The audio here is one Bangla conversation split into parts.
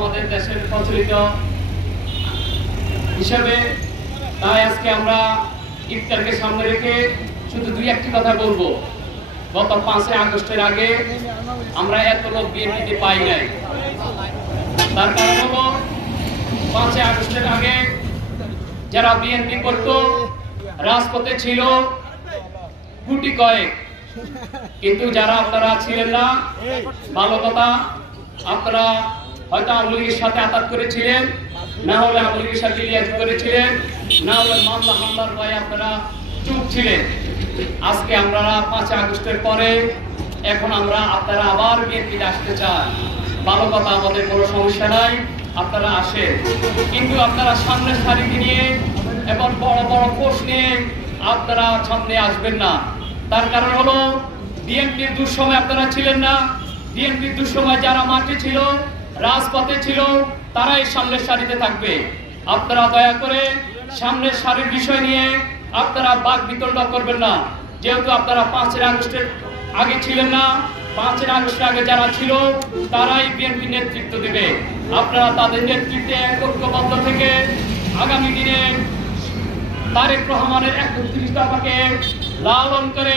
আমাদের দেশের প্রচলিত হিসাবে, তাই আজকে আমরা ইফতারকে সামনে রেখে শুধু দুই একটি কথা বলব। গত পাঁচই আগস্টের আগে আমরা এত লোক বিএনপিতে পাই নাই। তার কারণ হলো, পাঁচই আগস্টের আগে যারা বিএনপি করত, রাজপথে ছিল গুটি কয়েক। কিন্তু যারা আপনারা ছিলেন না, ভালো কথা, আপনারা হয়তো আওয়ামী সাথে আঘাত করেছিলেন, না হলে আওয়ামী সাথে লিয়াজ করেছিলেন, না হলে মামলা হামলার ভয়ে আপনারা চুপ ছিলেন। আজকে আমরা পাঁচ আগস্টের পরে এখন আমরা আপনারা আবার বিএনপিতে আসতে চান ভালো কথা, আমাদের কোনো সমস্যা নাই, আপনারা আসেন। কিন্তু আপনারা সামনের সারিতে নিয়ে এবং বড় বড় পোষ নিয়ে আপনারা সামনে আসবেন না। তার কারণ হলো, বিএনপির দুঃসময় আপনারা ছিলেন না। বিএনপির দুঃসময় যারা মাঠে ছিল রাজপথে ছিল, তারাই সামনের সারিতে থাকবে। আপনারা দয়া করে সামনের সারির বিষয় নিয়ে আপনারা বাক বিতণ্ড করবেন না। যেহেতু আপনারা পাঁচের আগস্টের আগে ছিলেন না পাঁচের আগস্টের আগে যারা ছিল, তারাই বিএনপি নেতৃত্ব দেবে। আপনারা তাদের নেতৃত্বে ঐক্যবদ্ধ থেকে আগামী দিনে তারেক রহমানের একত্রিশ দফাকে লালন করে,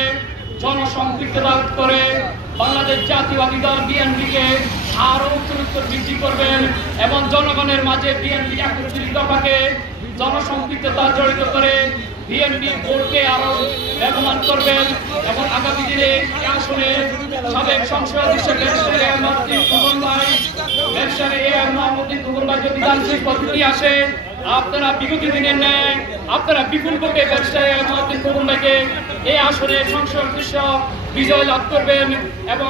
জনসম্পৃক্ততা করে বাংলাদেশ জাতীয়বাদী দল বিএনপিকে আরও উত্তরোত্তর বৃদ্ধি করবেন এবং জনগণের মাঝে বিএনপি একত্রিশ দফাকে জনসম্পৃক্ততা জড়িত করে বিএনপি ভোটকে আরও বেগমান করবেন এবং আগামী দিনে আসনে সাবেক সংসদ পদ্ধতি আসে, আপনারা বিগত দিনের ন্যায় আপনারা বিপুল ভোটে ব্যবসায়ী মহাদিন কুকুর ভাইকে এই আসনে সংসদ বিজয় লাভ করবেন এবং